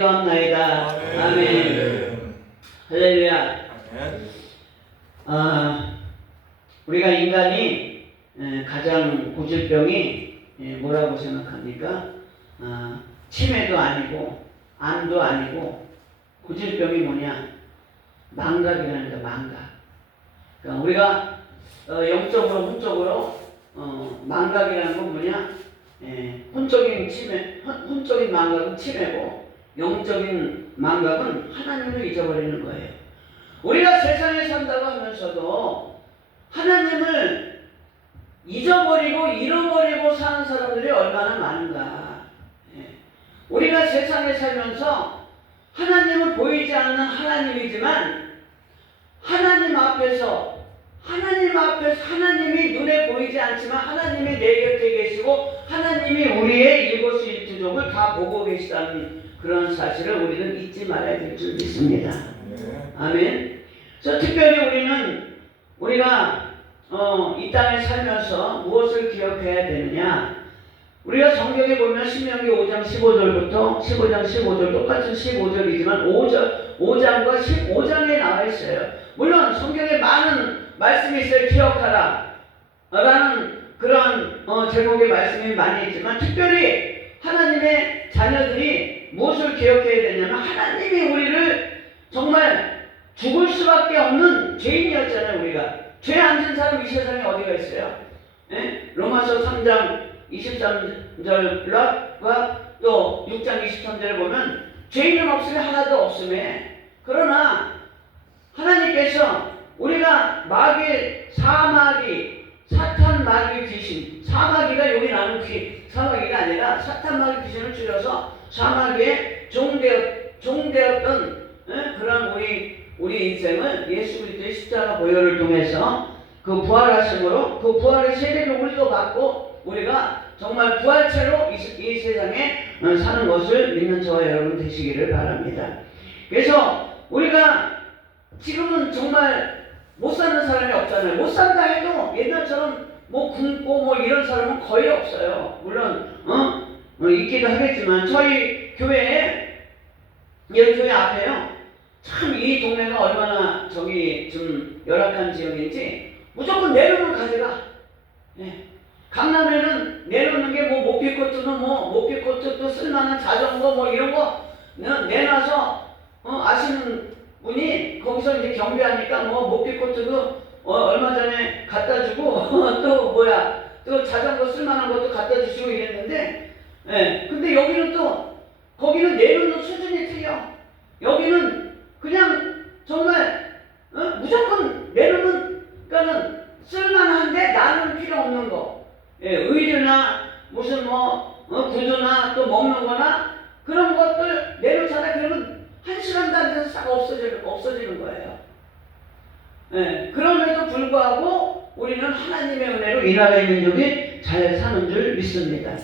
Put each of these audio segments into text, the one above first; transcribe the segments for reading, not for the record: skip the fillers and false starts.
나이다. 아멘. 할렐루야. 우리가 인간이 가장 고질병이 뭐라고 생각합니까? 치매도 아니고 암도 아니고 고질병이 뭐냐? 망각이라는 거야. 망각. 그러니까 우리가 영적으로 혼적으로 망각이라는 건 뭐냐? 혼적인 망각은 치매고 영적인 망각은 하나님을 잊어버리는 거예요. 우리가 세상에 산다고 하면서도 하나님을 잊어버리고 잃어버리고 사는 사람들이 얼마나 많은가. 우리가 세상에 살면서 하나님은 보이지 않는 하나님이지만 하나님 앞에서 하나님이 눈에 보이지 않지만 하나님이 내 곁에 계시고 하나님이 우리의 일거수일투족을 다 보고 계시다는 그런 사실을 우리는 잊지 말아야 될 줄 믿습니다. 아멘. 그래서 특별히 우리가 이 땅에 살면서 무엇을 기억해야 되느냐? 우리가 성경에 보면 신명기 5장 15절부터 15장 15절 똑같은 15절이지만 5장과 15장에 나와 있어요. 물론 성경에 많은 말씀이 있어요. 기억하라 라는 그런 제목의 말씀이 많이 있지만 특별히 하나님의 자녀들이 무엇을 기억해야 되냐면 하나님이 우리를 정말 죽을 수밖에 없는 죄인이었잖아요. 우리가 죄 안 진 사람 이 세상에 어디가 있어요? 로마서 3장 23절과 또 6장 23절을 보면 죄인은 없으면 하나도 없음에 그러나 하나님께서 우리가 사마귀 사탄 마귀 귀신 사마귀가 여기 나온 사마귀가 아니라 사탄 마귀 귀신을 줄여서 사마귀의 종되었던 그런 우리 인생을 예수 그리스도의 십자가 보혈을 통해서 그 부활하심으로 그 부활의 세례를 우리도 받고 우리가 정말 부활체로 이 세상에 사는 것을 믿는 저와 여러분 되시기를 바랍니다. 그래서 우리가 지금은 정말 못 사는 사람이 없잖아요. 못 산다 해도 옛날처럼 굶고 이런 사람은 거의 없어요. 물론 있기도 하겠지만 저희 교회 앞에요. 참 이 동네가 얼마나 좀 열악한 지역인지 무조건 내놓으면 가져가. 강남에는 내놓는 게 모피코트는 모피코트 또 쓸만한 자전거 이런 거 내놔서 아시는 분이 거기서 이제 경비하니까 모피코트도 얼마 전에 갖다 주고 또 자전거 쓸만한 것도 갖다 주시고 이랬는데 근데 여기는 거기는 내놓는 수준이 틀려. 여기는 그냥 정말 무조건 내놓는 그러니까는 쓸만한데 나는 필요 없는 거. 의류나 무슨 구두나 또 먹는 거나 그런 것들 내놓잖아. 그러면 한 시간도 안 돼서 싹 없어지는 거예요. 그럼에도 불구하고 우리는 하나님의 은혜로 이 나라의 민족이 잘 사는 줄 믿습니다.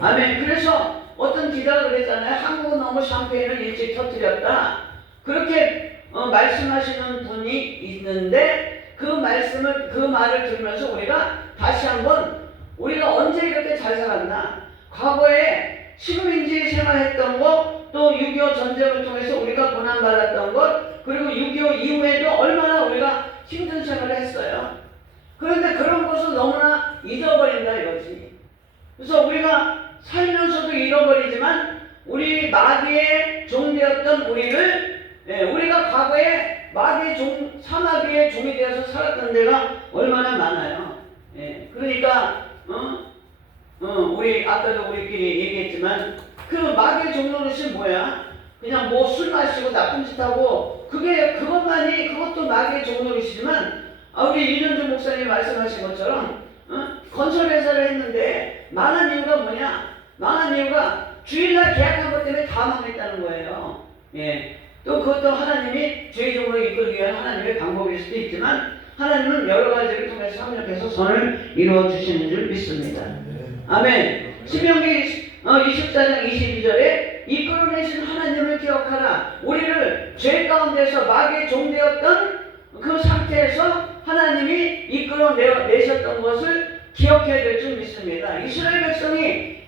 아멘. 그래서 어떤 기자가 그랬잖아요. 한국은 너무 샴페인을 일찍 터뜨렸다. 그렇게 말씀하시는 분이 있는데 그 말을 들으면서 우리가 다시 한번 우리가 언제 이렇게 잘 살았나? 과거에 식민지 생활했던 것, 또 6.25 전쟁을 통해서 우리가 고난받았던 것, 그리고 6.25 이후에도 얼마나 우리가 힘든 생활을 했어요. 그런데 그런 것을 너무나 잊어버린다 이거지. 그래서 우리가 살면서도 잃어버리지만 우리 마귀의 종되었던 우리가 과거에 사마귀의 종이 되어서 살았던 데가 얼마나 많아요. 그러니까 아까도 우리끼리 얘기했지만 그 마귀의 종노릇이 뭐야? 그냥 술 마시고 나쁜 짓 하고 그것도 마귀의 종노릇이지만 우리 윤현주 목사님이 말씀하신 것처럼 건설회사를 했는데 망한 이유가 뭐냐? 망한 이유가 주일날 계약한 것 때문에 다 망했다는 거예요. 또 그것도 하나님이 죄적으로 이끌기 위한 하나님의 방법일 수도 있지만 하나님은 여러 가지를 통해서 협력해서 선을 이루어 주시는 줄 믿습니다. 아멘. 신명기 24장 22절에 이끌어내신 하나님을 기억하라. 우리를 죄 가운데서 마귀의 종되었던 그 상태에서 하나님이 이끌어내셨던 것을 기억해야 될 줄 믿습니다. 이스라엘 백성이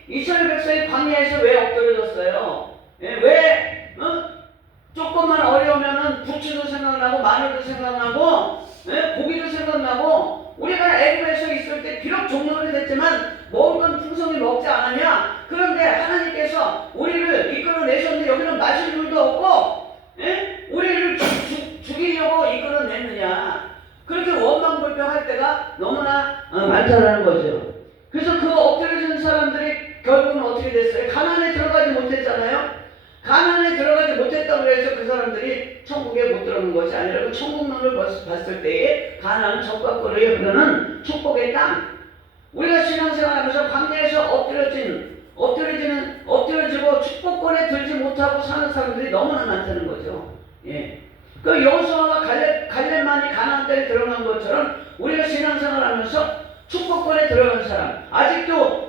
광야에서 왜 엎드려졌어요? 왜 조금만 어려우면은 부추도 생각나고 마늘도 생각나고 고기도 생각나고 우리가 애굽에서 있을 때 비록 종로를 됐지만 먹을 건 풍성히 먹지 않았냐? 그런데 하나님께서 우리를 이끌어내셨는데 여기는 마실 물도 없고 우리를 죽이려고 이끌어냈느냐? 그렇게 원망불평할 때가 너무나 많다라는 거죠. 그래서 그 엎드려진 사람들이 결국은 어떻게 됐어요? 가나안에 들어가지 못했잖아요. 가나안에 들어가지 못했다고 해서 그 사람들이 천국에 못 들어간 것이 아니라 그 천국론을 봤을 때에 가나안은 적과 꿀이 흐르는 축복의 땅. 우리가 신앙생활하면서 광야에서 엎드려지고 축복권에 들지 못하고 사는 사람들이 너무나 많다는 거죠. 예. 그 여호수아와 갈렙만이 가나안 땅에 들어간 것처럼 우리가 신앙생활하면서 축복권에 들어간 사람, 아직도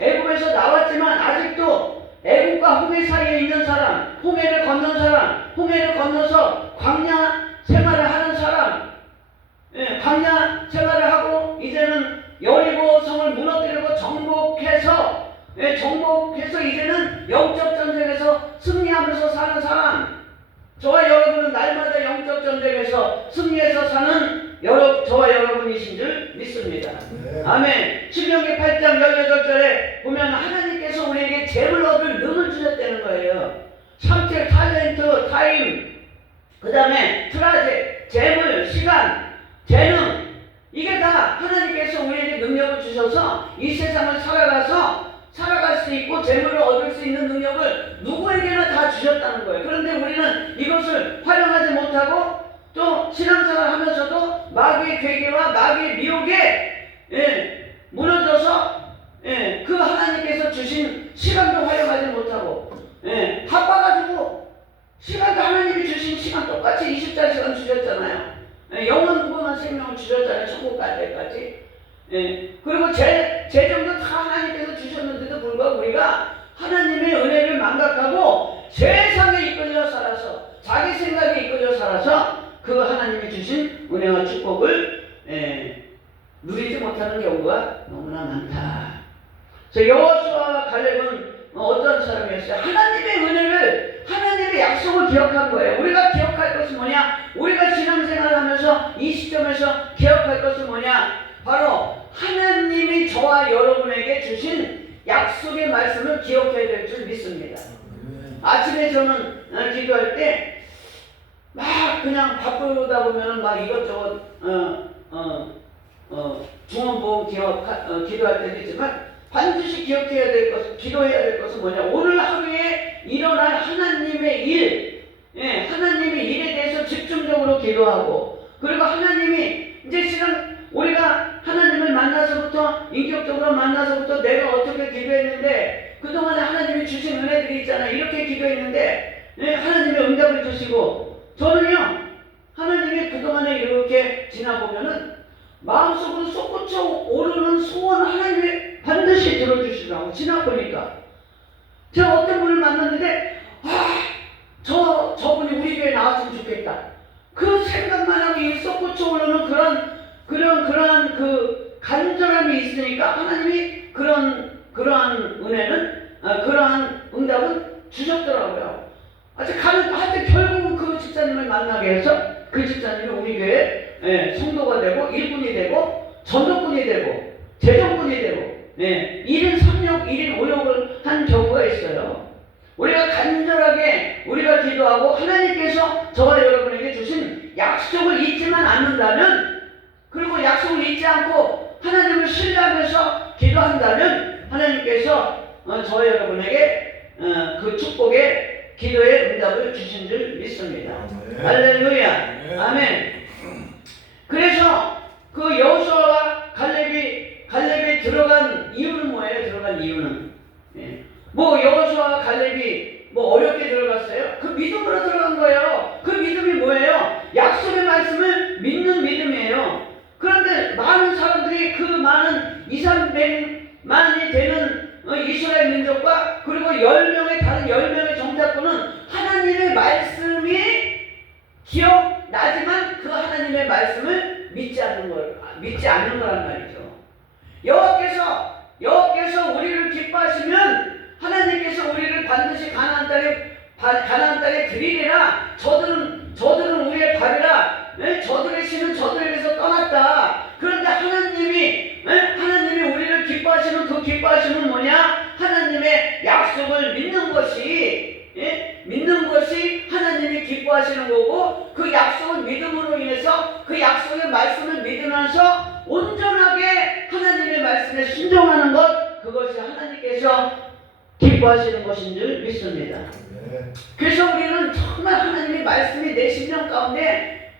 애굽에서 나왔지만 아직도 애굽과 홍해 사이에 있는 사람, 홍해를 건넌 사람, 홍해를 건너서 광야 생활을 하는 사람, 광야 생활을 하고 이제는 여리고 성을 무너뜨리고 정복해서 이제는 영적 전쟁에서 승리하면서 사는 사람. 저와 여러분은 날마다 영적 전쟁에서 승리해서 사는 저와 여러분이신 줄 믿습니다. 네. 아멘. 신명기 8장 18절에 보면 하나님께서 우리에게 재물 얻을 능을 주셨다는 거예요. 상태, 탤런트, 타임, 그 다음에 트라제, 재물, 시간, 재능, 이게 다 하나님께서 우리에게 능력을 주셔서 이 세상을 살아갈 수 있고 재물을 얻을 수 있는 능력을 누구에게나 다 주셨다는 거예요. 그런데 우리는 이것을 활용하지 못하고 또 신앙생활 하면서도 마귀의 괴계와 마귀의 미혹에 무너져서 그 하나님께서 주신 시간도 활용하지 못하고 바빠가지고 시간도 하나님이 주신 시간 똑같이 24시간 주셨잖아요. 영원 무궁한 생명을 주셨잖아요. 천국 갈 때까지. 그리고 재정도 다 하나님께서 주셨는데도 불구하고 우리가 하나님의 은혜를 망각하고 세상에 이끌려 살아서 자기 생각에 이끌려 살아서 그 하나님이 주신 은혜와 축복을 누리지 못하는 경우가 너무나 많다. 그래서 여호수아와 갈렙은 어떤 사람이었어요? 하나님의 은혜를, 하나님의 약속을 기억한 거예요. 우리가 기억할 것은 뭐냐? 우리가 신앙생활을 하면서 이 시점에서 기억할 것은 뭐냐? 바로 하나님이 저와 여러분에게 주신 약속의 말씀을 기억해야 될 줄 믿습니다. 아침에 저는 기도할 때 막 그냥 바쁘다 보면은 막 이것저것 중원보험 기도할 때도 있지만 반드시 기억해야 될 것은, 기도해야 될 것은 뭐냐? 오늘 하루에 일어날 하나님의 일, 하나님의 일에 대해서 집중적으로 기도하고, 그리고 하나님이 이제 우리가 하나님을 만나서부터, 인격적으로 만나서부터 내가 어떻게 기도했는데, 그동안에 하나님이 주신 은혜들이 있잖아요. 이렇게 기도했는데 하나님의 응답을 주시고, 저는요 하나님이 그동안에 이렇게 지나보면은 마음속으로 솟구쳐 오르는 소원 하나님이 반드시 들어주시더라고. 지나보니까 제가 어떤 분을 만났는데 저분이 우리 교회에 나왔으면 좋겠다, 그 생각만 하고 이 솟구쳐 오르는 그러한 그 간절함이 있으니까 하나님이 그러한 은혜는, 그러한 응답은 주셨더라고요. 하여튼 결국은 그 집사님을 만나게 해서 그 집사님이 우리 교회 성도가 되고 일꾼이 되고 전도꾼이 되고 재정꾼이 되고 1인 3역 1인 5역을 한 경우가 있어요. 우리가 간절하게 우리가 기도하고 하나님께서 저와 여러분에게 주신 약속을 잊지만 않는다면, 그리고 약속을 잊지 않고 하나님을 신뢰하면서 기도한다면 하나님께서 저와 여러분에게 그 축복의 기도의 응답을 주신 줄 믿습니다. 할렐루야. 아멘. 그래서 그 여호수아와 갈렙이 들어간 이유는 뭐예요? 들어간 이유는 뭐 여호수아와 갈렙이 뭐 어렵게 들어갔어요? 그 믿음으로 들어간 거예요. 그 믿음이 뭐예요? 약속의 말씀을 믿는 믿음이에요. 그런데 많은 사람들이 그 많은 200~300만이 되는 이스라엘 민족과 그리고 다른 10명의 정탐꾼은 하나님의 말씀이 기억나지만 그 하나님의 말씀을 믿지 않는 거란 말이죠. 여호와께서 우리를 기뻐하시면 하나님께서 우리를 반드시 가나안 땅에 가나안 땅에 들이리라. 저들은 우리의 밥이라. 저들의 신은 저들에게서 떠났다. 그런데 하나님이 우리를 기뻐하시는 그 기뻐하시는 뭐냐? 하나님의 약속을 믿는 것이 하나님이 기뻐하시는 거고, 그 약속을 믿음으로 인해서 그 약속의 말씀을 믿으면서 온전하게 하나님의 말씀에 순종하는 것, 그것이 하나님께서 기뻐하시는 것인 줄 믿습니다. 그래서 우리는 정말 하나님의 말씀이 내 심령 가운데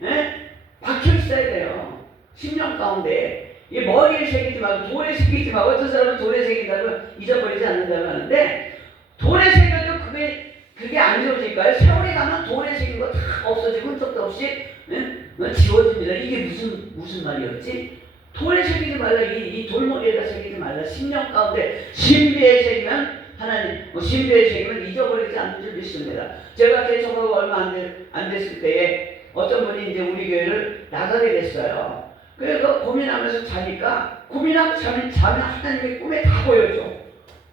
박혀 있어야 돼요. 심령 가운데. 이 머리에 새기지 말고 돌에 새기지 말고, 어떤 사람은 돌에 새긴다고 잊어버리지 않는다고 하는데, 돌에 새겨도 그게 안 지워질까요? 세월이 가면 돌에 새긴 거 다 없어지고 흔적도 없이 지워집니다. 이게 무슨 말이었지? 돌에 새기지 말라. 이 돌머리에다 새기지 말라. 심령 가운데 신비에 새기면 신비에 새기면 잊어버리지 않는 줄 믿습니다. 제가 개척하고 얼마 안 됐을 때에 어떤 분이 이제 우리 교회를 나가게 됐어요. 그래서 고민하면서 자니까, 고민하고 자면 하나님의 꿈에 다 보여줘.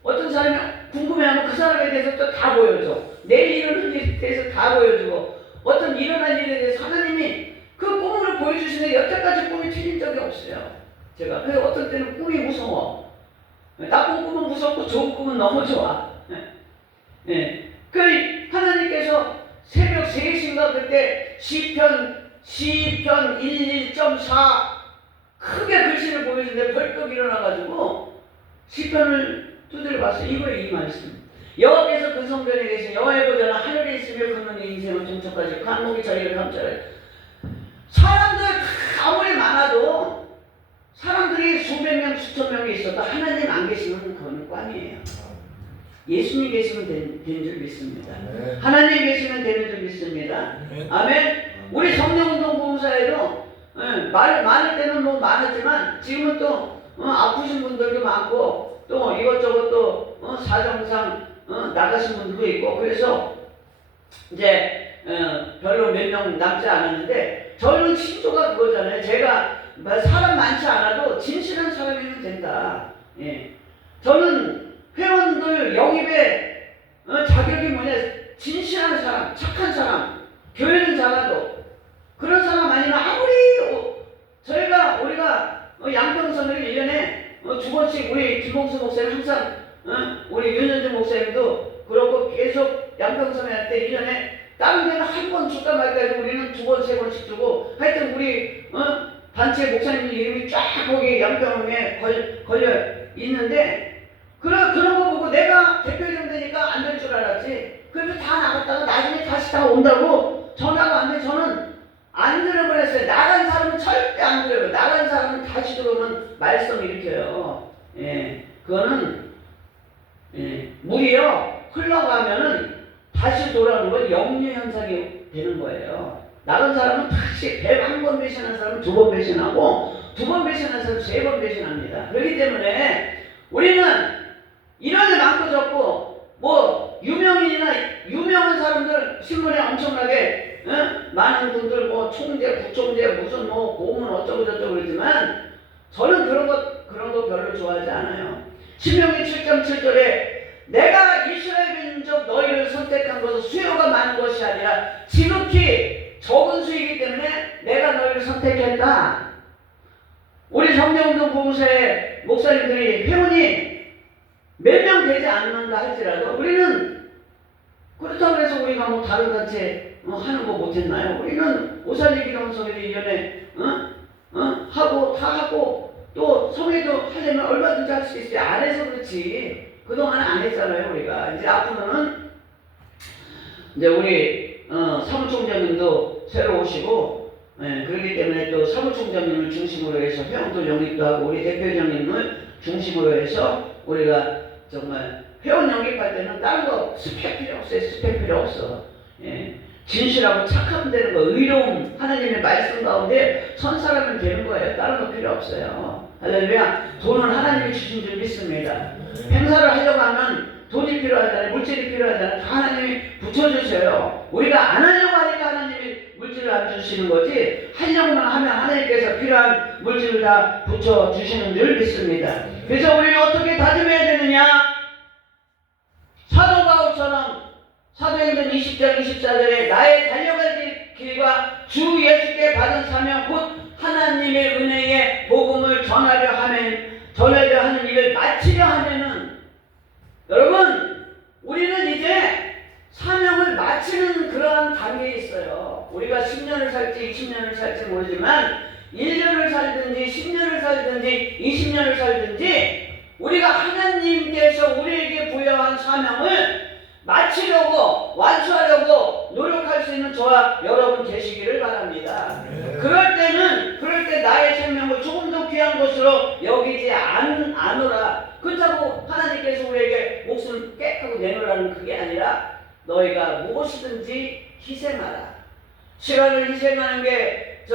어떤 사람이 궁금해하면 그 사람에 대해서 또 다 보여줘. 내일 일어날 일에 대해서 다 보여주고, 어떤 일어난 일에 대해서 하나님이 그 꿈을 보여주시는데 여태까지 꿈이 틀린 적이 없어요. 제가. 그래서 어떤 때는 꿈이 무서워. 나쁜 꿈은 무섭고 좋은 꿈은 너무 좋아. 그 하나님께서 새벽 3시인가 그때 시편 11.4 크게 글씨를 보여주는데 벌떡 일어나가지고 시편을 두드려 봤어요. 이거예요, 이 말씀. 여호와께서 그 성전에 계신 여호와의 보좌는 하늘에 있으며 그는 인생을 중첩하시고 한목이 자리를 감찰해. 사람들 아무리 많아도, 사람들이 수백 명 수천 명이 있어도 하나님 안 계시면 그건 꽝이에요. 예수님 계시면 된 줄 믿습니다. 하나님 계시면 되는 줄 믿습니다. 아멘. 우리 성령운동 봉사에도 많을 때는 뭐 많았지만 지금은 또 아프신 분들도 많고, 또 이것저것 또 사정상 나가신 분들도 있고, 그래서 이제 별로 몇 명 남지 않았는데, 저는 신조가 그거잖아요. 제가 사람 많지 않아도 진실한 사람이면 된다. 저는 회원들 영입의 자격이 뭐냐? 진실한 사람, 착한 사람, 교회는 작아도 그런 사람 아니면 아무리 우리가 양평선을 1년에 2번씩, 우리 김봉수 목사님 항상 우리 윤현주 목사님도 그렇고 계속 양평선에 할 때 1년에 다른 데는 한 번 줄까 말까 해도 우리는 2번, 3번씩 주고, 하여튼 우리 단체 목사님 이름이 쫙 거기 양평에 걸려 있는데, 그런 거 보고 내가 대표회장 되니까 안 될 줄 알았지. 그래서 다 나갔다가 나중에 다시 다 온다고 전화가 왔는데 저는 안 들어버렸어요. 나간 사람은 절대 안 들어요. 나간 사람은 다시 들어오면 말썽 일으켜요. 그거는 물이요 흘러가면은 다시 돌아오는 건 역류 현상이 되는 거예요. 나간 사람은 다시 100번 배신한 사람은 2번 배신하고, 2번 배신한 사람은 3번 배신합니다. 그렇기 때문에 우리는 인원이 많고 적고, 뭐 유명한 사람들 신문에 엄청나게 많은 분들 뭐 총재, 부총재, 무슨 뭐 고문 어쩌고 저쩌고 그러지만, 저는 그런 거 별로 좋아하지 않아요. 신명기 7.7절에 내가 이스라엘 민족 너희를 선택한 것은 수요가 많은 것이 아니라 지극히 적은 수이기 때문에 내가 너희를 선택했다. 우리 성령운동 봉사의 목사님들이 회원이 몇 명 되지 않는다 할지라도 우리는, 그렇다고 해서 우리가 뭐 다른 단체 하는 거 못했나요? 우리는 오살리기 동성회도 1년에 하고 또 성회도 하려면 얼마든지 할 수 있어요. 안 해서 그렇지. 그동안 안 했잖아요. 우리가 이제 앞으로는 이제 우리 사무총장님도 새로 오시고, 그렇기 때문에 또 사무총장님을 중심으로 해서 회원들 영입도 하고, 우리 대표장님을 중심으로 해서 우리가 정말 회원 영입할 때는 다른 거 스펙 필요 없어요. 스펙 필요 없어. 진실하고 착하면 되는 거, 의로움, 하나님의 말씀 가운데 선 사람은 되는 거예요. 다른 거 필요 없어요. 할렐루야. 돈은 하나님이 주신 줄 믿습니다. 행사를 하려고 하면 돈이 필요하잖아요. 물질이 필요하잖아요. 다 하나님이 붙여주셔요. 우리가 안 하려고 하니까 하나님이 물질을 안 주시는 거지, 하려고만 하면 하나님께서 필요한 물질을 다 붙여주시는 줄 믿습니다. 그래서 우리는 어떻게 다짐해야 되느냐? 사도 바울처럼, 사도행전 사도행전 20장 24절에 나의 달려갈 길과 주 예수께 받은 사명 곧 하나님의 은혜의 복음을 전하려 하는 일을 마치려 하면은, 여러분, 우리는 이제 사명을 마치는 그러한 단계에 있어요. 우리가 10년을 살지 20년을 살지 모르지만 1년을 살든지 10년을 살든지 20년을 살든지 우리가 하나님께서 우리에게 부여한 사명을 마치려고 완수하려고 노력할 수 있는 저와 여러분 되시기를 바랍니다. 그럴 때 나의 생명을 조금 더 귀한 것으로 여기지 않으라. 그렇다고 하나님께서 우리에게 목숨 깨끗하고 내놓으라는 그게 아니라 너희가 무엇이든지 희생하라. 시간을 희생하는 게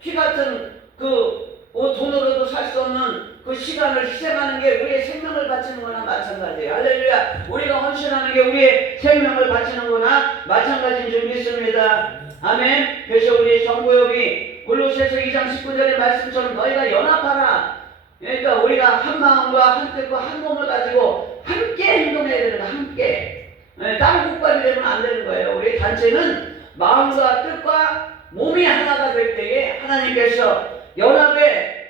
피 같은 돈으로도 살 수 없는 그 시간을 희생하는 게 우리의 생명을 바치는 거나 마찬가지예요. 할렐루야. 우리가 헌신하는 게 우리의 생명을 바치는 거나 마찬가지인 줄 믿습니다. 아멘. 그래서 우리 정보협이 골로새서 2장 19절의 말씀처럼 너희가 연합하라. 그러니까 우리가 한 마음과 한 뜻과 한 몸을 가지고 함께 행동해야 되는 거야. 함께. 다른 국가이 되면 안 되는 거예요. 우리 단체는 마음과 뜻과 몸이 하나가 될 때에 하나님께서 연합의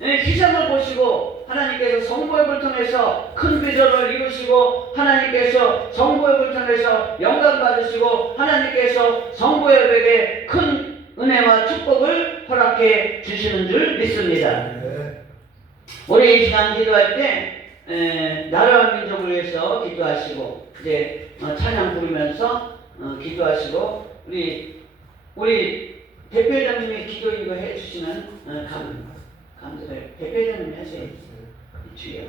희생을 보시고 하나님께서 성보협을 통해서 큰 비전을 이루시고 하나님께서 성보협을 통해서 영광 받으시고 하나님께서 성보협에게 큰 은혜와 축복을 허락해 주시는 줄 믿습니다. 우리 이 시간 기도할 때 나라와 민족을 위해서 기도하시고 이제 찬양 부르면서 기도하시고 우리 대표회장님이 기도 이거 해주시면 감사해요. 대표회장님이 하세요. 주여.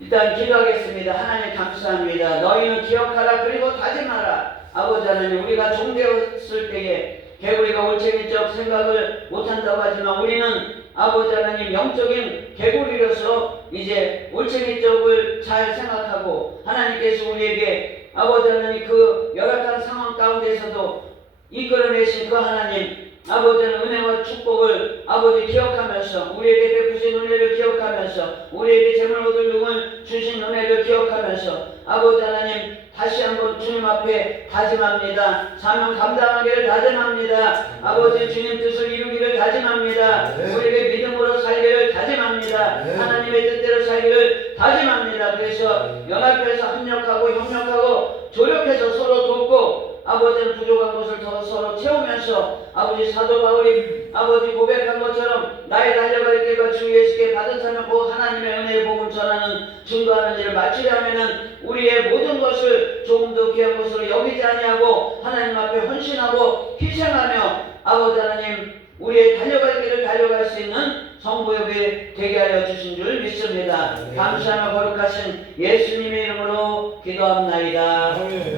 일단 기도하겠습니다. 하나님 감사합니다. 너희는 기억하라 그리고 다짐하라. 아버지 하나님, 우리가 종되었을 때에 개구리가 올챙이적 생각을 못한다고 하지만 우리는 아버지 하나님 영적인 개구리로서 이제 올챙이적을 잘 생각하고 하나님께서 우리에게 아버지 하나님 그 열악한 상황 가운데서도 이끌어내신 그 하나님 아버지는 은혜와 축복을 아버지 기억하면서 우리에게 베푸신 은혜를 기억하면서 우리에게 재물 얻을 능을 주신 은혜를 기억하면서 아버지 하나님 다시 한번 주님 앞에 다짐합니다. 사명 감당하기를 다짐합니다. 아버지 주님 뜻을 이루기를 다짐합니다. 우리에게 믿음으로 살기를 다짐합니다. 하나님의 뜻대로 살기를 다짐합니다. 그래서 연합해서 합력하고 협력하고 조력해서 서로 돕고 아버지는 부족한 것을 더 서로 채우면서 아버지 사도 바울이 아버지 고백한 것처럼 나의 달려갈 길과 주 예수께 받은 사명 곧 하나님의 은혜의 복음 전하는 증거하는 일을 마치려 하면은 우리의 모든 것을 조금 더 귀한 것으로 여기지 아니하고 하나님 앞에 헌신하고 희생하며 아버지 하나님 우리의 달려갈 길을 달려갈 수 있는 성부역이 되게 하여 주신 줄 믿습니다. 감사하며 거룩하신 예수님의 이름으로 기도합나이다.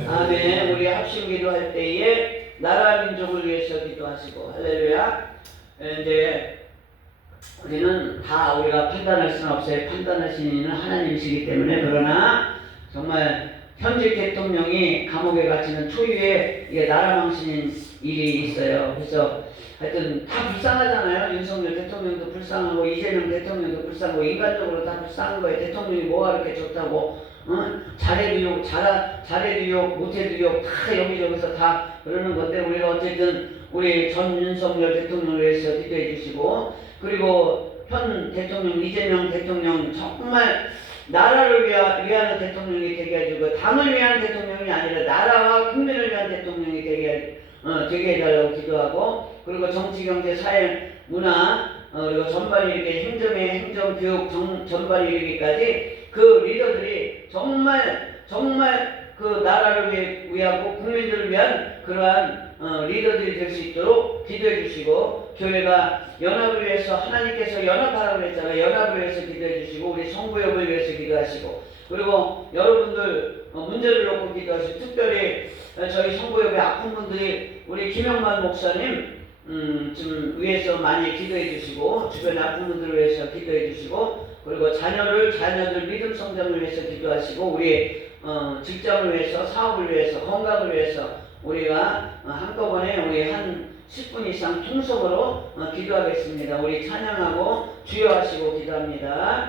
아멘. 우리 합심 기도할 때에 나라 민족을 위해서 기도하시고 할렐루야. 이제 우리는 다 우리가 판단할 수는 없어요. 판단하시는 이는 하나님이시기 때문에. 그러나 정말 현직 대통령이 감옥에 갇히는 초유의 이게 나라 망신인 일이 있어요. 그래서 하여튼 다 불쌍하잖아요. 윤석열 대통령도 불쌍하고 이재명 대통령도 불쌍하고 인간적으로 다 불쌍한 거예요. 대통령이 뭐가 그렇게 좋다고 잘해도 욕 못해도 욕 다 여기저기서 다 그러는 건데 우리가 어쨌든 우리 전 윤석열 대통령을 위해서 기도해 주시고 그리고 현 대통령 이재명 대통령 정말 나라를 위하는 대통령이 되게 해주고 당을 위한 대통령이 아니라 나라와 국민을 위한 대통령이 되게 해달라고 기도하고 그리고 정치, 경제, 사회, 문화 그리고 전반이 이렇게 행정, 교육 전반이 이르기까지 그 리더들이 정말 그 나라를 위하고 국민들을 위한 그러한 리더들이 될 수 있도록 기도해 주시고 교회가 연합을 위해서 하나님께서 연합하라고 그랬잖아요. 연합을 위해서 기도해 주시고 우리 성부역을 위해서 기도하시고 그리고 여러분들 문제를 놓고 기도하시고 특별히 저희 성부역의 아픈 분들이 우리 김영만 목사님 좀 위해서 많이 기도해 주시고 주변 아픈 분들을 위해서 기도해 주시고 그리고 자녀들 믿음 성장을 위해서 기도하시고 우리 직장을 위해서 사업을 위해서 건강을 위해서 우리가 한꺼번에 우리 한 10분 이상 통성으로 기도하겠습니다. 우리 찬양하고 주여 하시고 기도합니다.